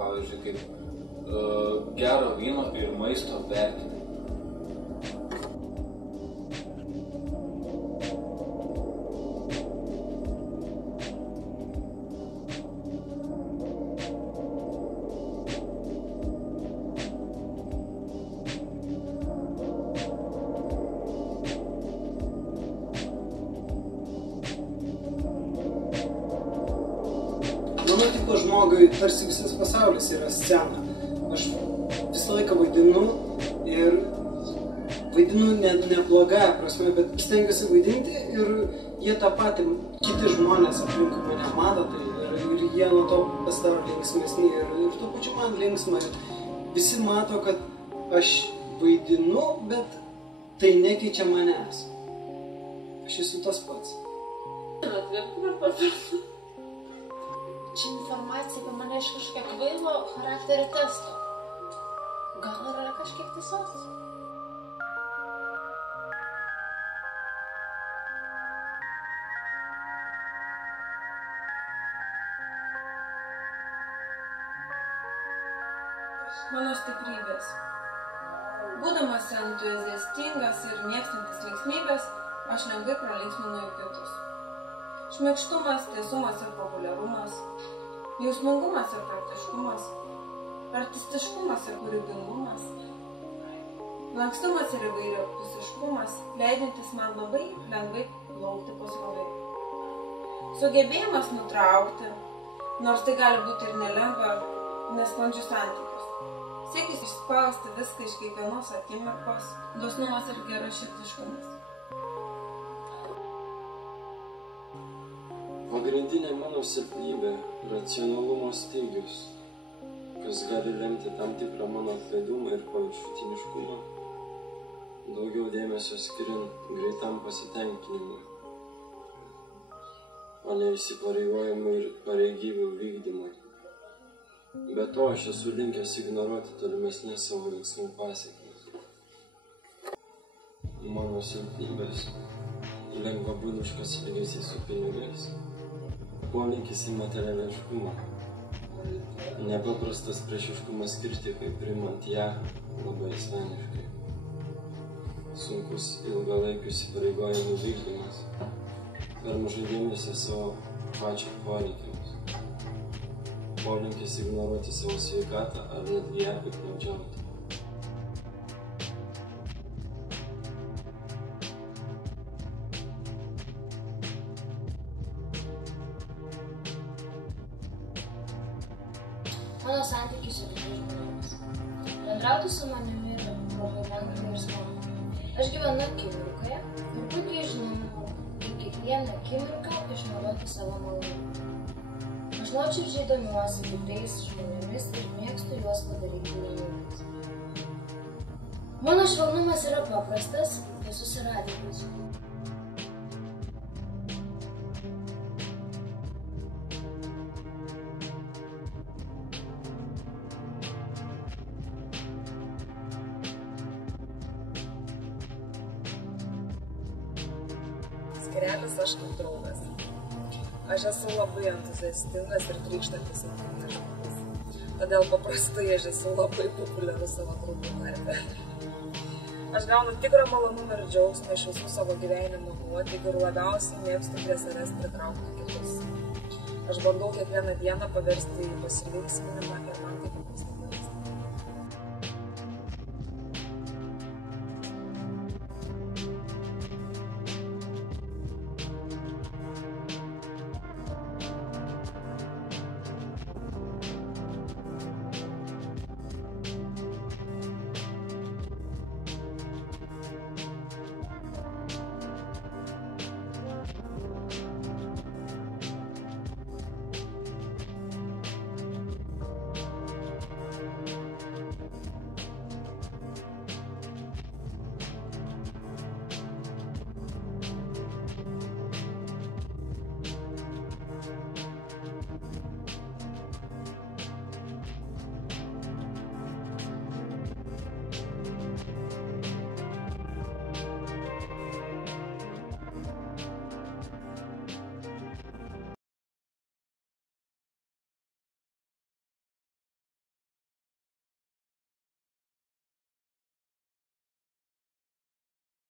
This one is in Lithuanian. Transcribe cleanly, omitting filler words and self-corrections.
pavyzdžiui, kaip gero vyno ir maisto vertinimą. Mano tipo žmogui tarsi visas pasaulis yra scena. Aš visą laiką vaidinu ir vaidinu neblogąją prasme, bet stengiuosi vaidinti ir jie tą patį, kiti žmonės aplinkui mane mato tai ir jie nuo to pasidaro linksmesni ir tuo pačiu man linksma. Visi mato, kad aš vaidinu, bet tai nekeičia manęs. Aš esu tas pats. Čia informacija apie mane iš kažkokio kvailo charakterio testo. Gal yra kažkiek tiesos? Mano stiprybės. Būdamas entuziastingas ir mėgstantis linksmybės, aš lengvai pralinksminu ir kitus. Šmaikštumas, tiesumas ir populiarumas, jausmingumas ir praktiškumas, artistiškumas ir kūrybingumas, lankstumas ir įvairiapusiškumas, leidžiantis man labai lengvai plaukti po srovę. Sugebėjimas nutraukti, nors tai gali būti ir nelengva, nesklandžius santykius. Siekis išspausti viską iš kiekvienos akimirkos, dosnumas ir geraširdiškumas. Pagrindinė mano silpnybė – racionalumo stygius, kas gali lemti tam tikrą mano atlaidumą ir paviršutiniškumą, daugiau dėmesio skiriant greitam pasitenkinimui, o ne įsipareigojimui ir pareigybių vykdymui. Be to, aš esu linkęs ignoruoti tolimesnės savo veiksmų pasekmes. Mano silpnybės – lengvabūdiškas elgesys su pinigais, polinkis į materiališkumą, nepaprastas priešiškumas kritikai, priimant ją labai asmeniškai, sunkus ilgalaikių įsipareigojimų vykdymas, per mažai dėmesio savo pačio poreikiams, polinkis ignoruoti savo sveikatą ar netgi ją piktnaudžiauti. Mano santykiai su kitais žmonėmis. Bendrauti su manimi yra labai lengva ir smagu. Aš gyvenu akimirkoje ir puikiai žinau, kaip kiekvieną akimirką išnaudoti savo malonumą. Aš nuoširdžiai domiuosi kitais žmonėmis ir mėgstu juos padaryti laimingus. Mano švelnumas yra paprastas, bet susiradimas. Skirelis aš kaip draugas. Aš esu labai entuziastingas ir trykštantis jaunas žmogus. Todėl paprastai aš esu labai populiarus savo draugų tarpe. Aš gaunu tikrą malonumą ir džiaugsmą iš visų savo gyvenimo nuotykių ir labiausiai mėgstu prie savęs pritraukti kitus. Aš bandau kiekvieną dieną paversti į pasilinksminimą ir man tai paprastai pavyksta.